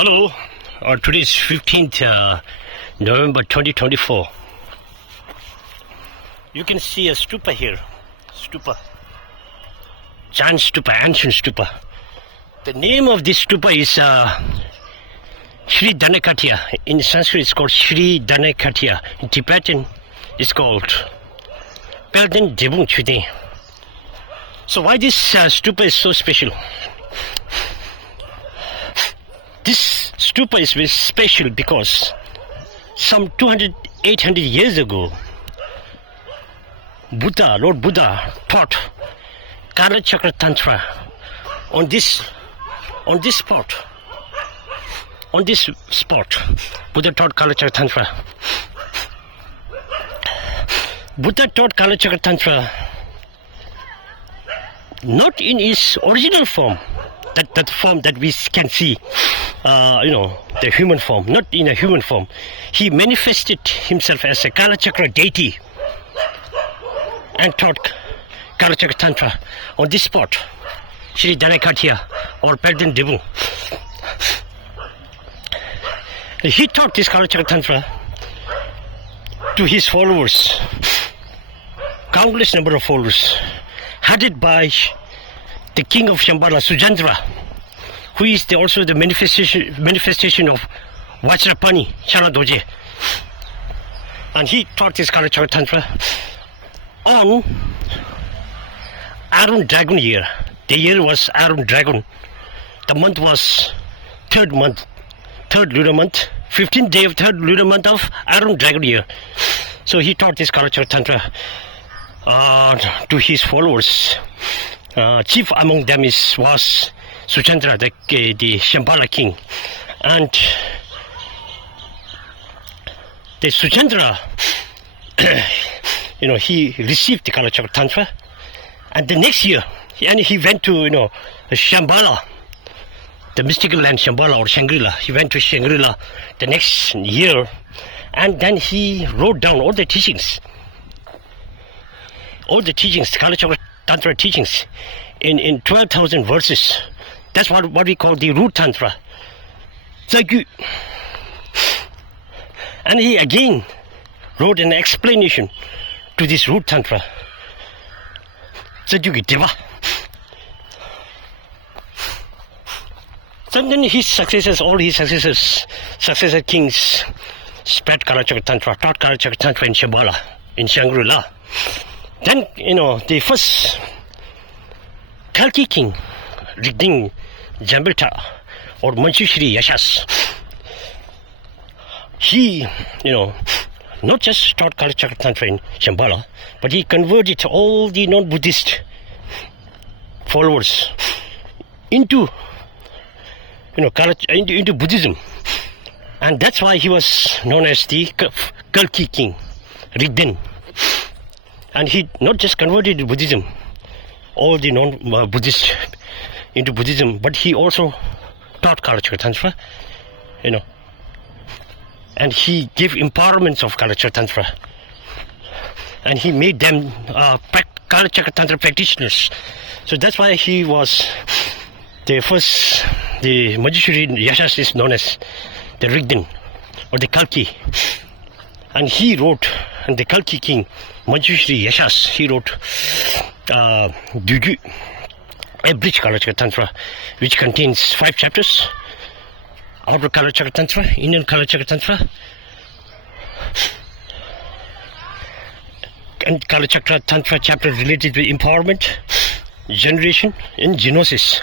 Hello, today is 15th November 2024. You can see a stupa here. Stupa. Giant stupa, ancient stupa. The name of this stupa is Sri Danakatya. In Sanskrit it's called Sri Danakatya. In Tibetan it's called Pelden Debung Chude. So why this stupa is so special? This stupa is very special because some 800 years ago, Lord Buddha taught Kalachakra Tantra on this spot. Buddha taught Kalachakra Tantra. Buddha taught Kalachakra Tantra not in its original form, that form that we can see, the human form, not in a human form. He manifested himself as a Kalachakra deity and taught Kalachakra Tantra on this spot, Sri Danakatya or Pelden Debung. He taught this Kalachakra Tantra to his followers, countless number of followers, headed by the king of Shambhala, Sujandra, who is also the manifestation of Vajrapani, Chanadoje. And he taught this Kalachakra Tantra on Arun Dragon year. The year was Arun Dragon. The month was third lunar month, 15th day of third lunar month of Arun Dragon year. So he taught this Kalachakra Tantra to his followers. Chief among them was Sujandra, the Shambhala king. And the Sujandra, he received the Kalachakra Tantra. And the next year, he went to, Shambhala, the mystical land Shambhala or Shangri-La. He went to Shangri-La the next year. And then he wrote down all the teachings. Kalachakra Tantra teachings in 12,000 verses. That's what we call the root Tantra. And he again wrote an explanation to this root Tantra. So then all his successor kings spread Kalachakra Tantra, taught Kalachakra Tantra in Shambhala, in Shangri-La. Then, the first Kalki king, Rigding Jambita, or Manchushri Yashas, he, not just taught Kalachakra Tantra in Shambhala, but he converted all the non-Buddhist followers into, into Buddhism. And that's why he was known as the Kalki king, Rigden. And he not just converted to Buddhism, all the non-Buddhists into Buddhism, but he also taught Kalachakra Tantra, and he gave empowerments of Kalachakra Tantra, and he made them Kalachakra Tantra practitioners. So that's why he was the Manjushri Yashas is known as the Rigden or the Kalki. And he wrote, and the Kalki king, Manjushri Yashas, he wrote Dugu, a bridge Kalachakra Tantra, which contains 5 chapters. Outer Kalachakra Tantra, Indian Kalachakra Tantra, and Kalachakra Tantra chapter related with empowerment, generation, and genosis.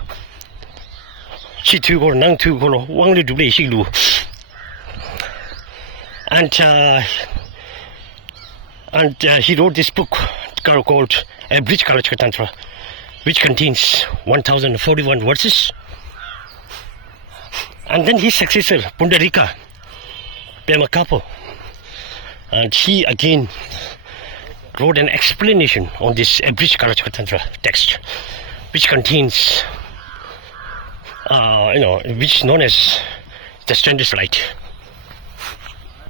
And he wrote this book called A Bridge Kalachakra Tantra, which contains 1041 verses. And then his successor, Pundarika Pemakapo, and he again wrote an explanation on this A Bridge Kalachakra Tantra text, which contains, which is known as the Standard Light.